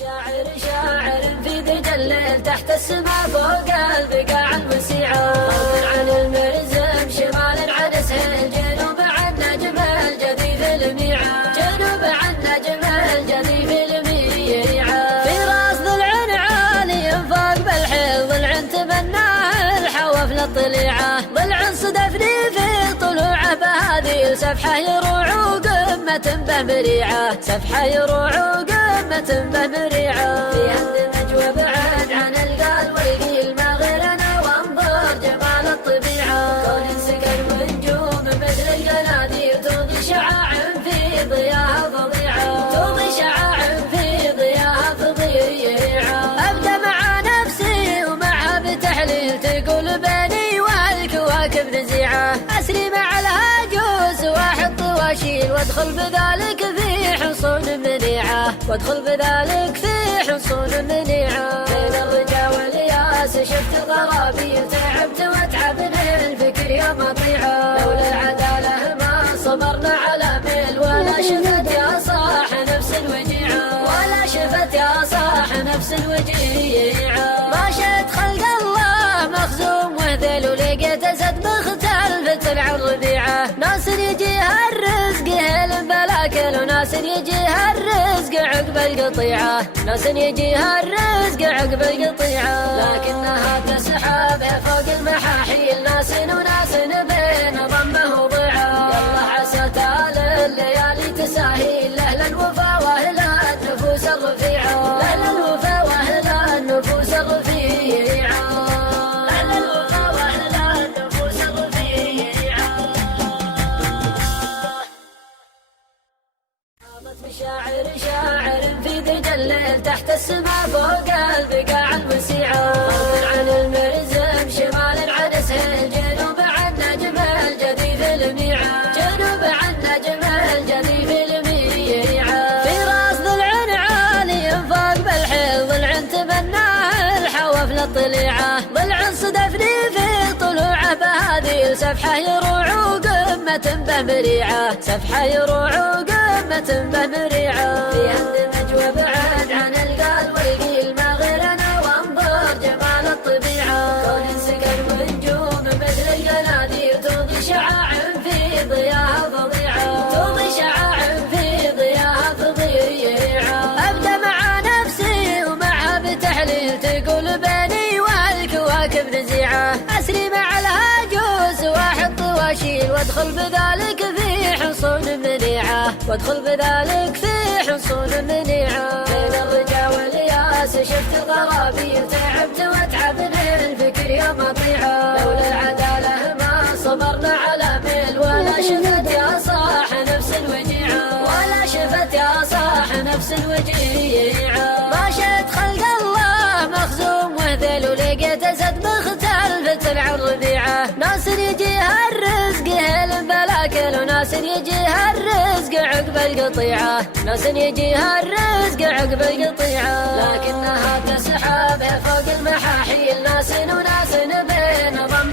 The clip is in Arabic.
شاعر شاعر في ذي الليل تحت السماء فوق البقاع الوسيعة، عن المرزم شمال عن سهل، جنوب عن نجم الجديد الميعة، جنوب عن نجم الجديد الميعة. في راس ضلع عالي فوق بالحيل، ضلع تبناه الحوافل الطليعة، ضلع صدفني في طلوعه بهذه سفحة يروع وقمة به مريعة، سفحة يروع وقمة به مريعة. في اندمج وبعد عن القال والقيل ما غيرنا، وانظر جمال الطبيعة، كون سكن ونجوم مثل القناديل، توضي شعاع في ضياها فظيعة، توضي شعاع في ضياها فظيعة. ابدا مع نفسي ومعها بتحليل، تقول بيني والكواكب نزيعة، اسري مع الهاجوس واحد طواشيل، وادخل بذلك في حصون منيعة، وادخل بذلك في حصون منيعة. بين الرجا والياس شفت الغرابيل، تعبت واتعبني الفكر يا مطيعة، لولا العدالة ما صبرنا على ميل، ولا شفت يا صاح نفس الوجيعة، ولا شفت يا صاح نفس الوجيعة. ماشيت خلق الله مخزوم وهذيل، ولقيت اسد مختلف طلع الربيعة، ناس يجيها الرزق هيل بلاكل، وناس يجيها الرزق عقب القطيعة، ناس يجيها الرزق عقب القطيعة. لكنها تسحب فوق المحاحيل، ناس وناس بين ضمه وضيعة، يلا عسى تال الليالي تساهيل، لأهل الوفا واهل النفوس الرفيعة، لأهل الوفا واهل النفوس الرفيعة، لأهل الوفا واهل النفوس الرفيعة. شاعر شاعر في ذي الليل تحت السماء فوق البقاع الوسيعة، عن المرزم شمال عن سهل، جنوب عن نجم الجديد الميعة، جنوب عن نجم الجديد الميعة. في راس ضلع عالي فوق بالحيل، ضلع تبناه الحوافل الطليعة، ضلع صدفني في طلوعه بهذه سفحة يروع وقمة به مريعة، سفحة يروع وقمة به مريعة. في اندمج وبعد عن القال والقيل ما غيرنا، وانظر جمال الطبيعة، كون سكن ونجوم مثل القناديل، توضي شعاع في ضياها فظيعة، توضي شعاع في ضياها فظيعة. ابدا مع نفسي ومعها بتحليل، تقول بيني والكواكب نزيعة، اسري مع الهاجوس واحد طواشيل، وادخل بذلك في حصون منيعة، وادخل بذلك في حصون منيعة. بين الرجا والياس شفت الغرابيل، تعبت واتعبني الفكر يا مطيعة، لولا العدالة ما صبرنا على ميل، ولا شفت يا صاح نفس الوجيعة، ولا شفت يا صاح نفس الوجيعة. ماشيت خلق الله مخزوم وهذيل، ولقيت اسد مختلف طلع الربيعة، ناس يجيها الرزق هيل بلاكل، وناس يجيها الرزق عقب القطيعة، ناس يجيها الرزق عقب القطيعة. لكنها تسحب فوق المحاحيل، ناس وناس بين ضم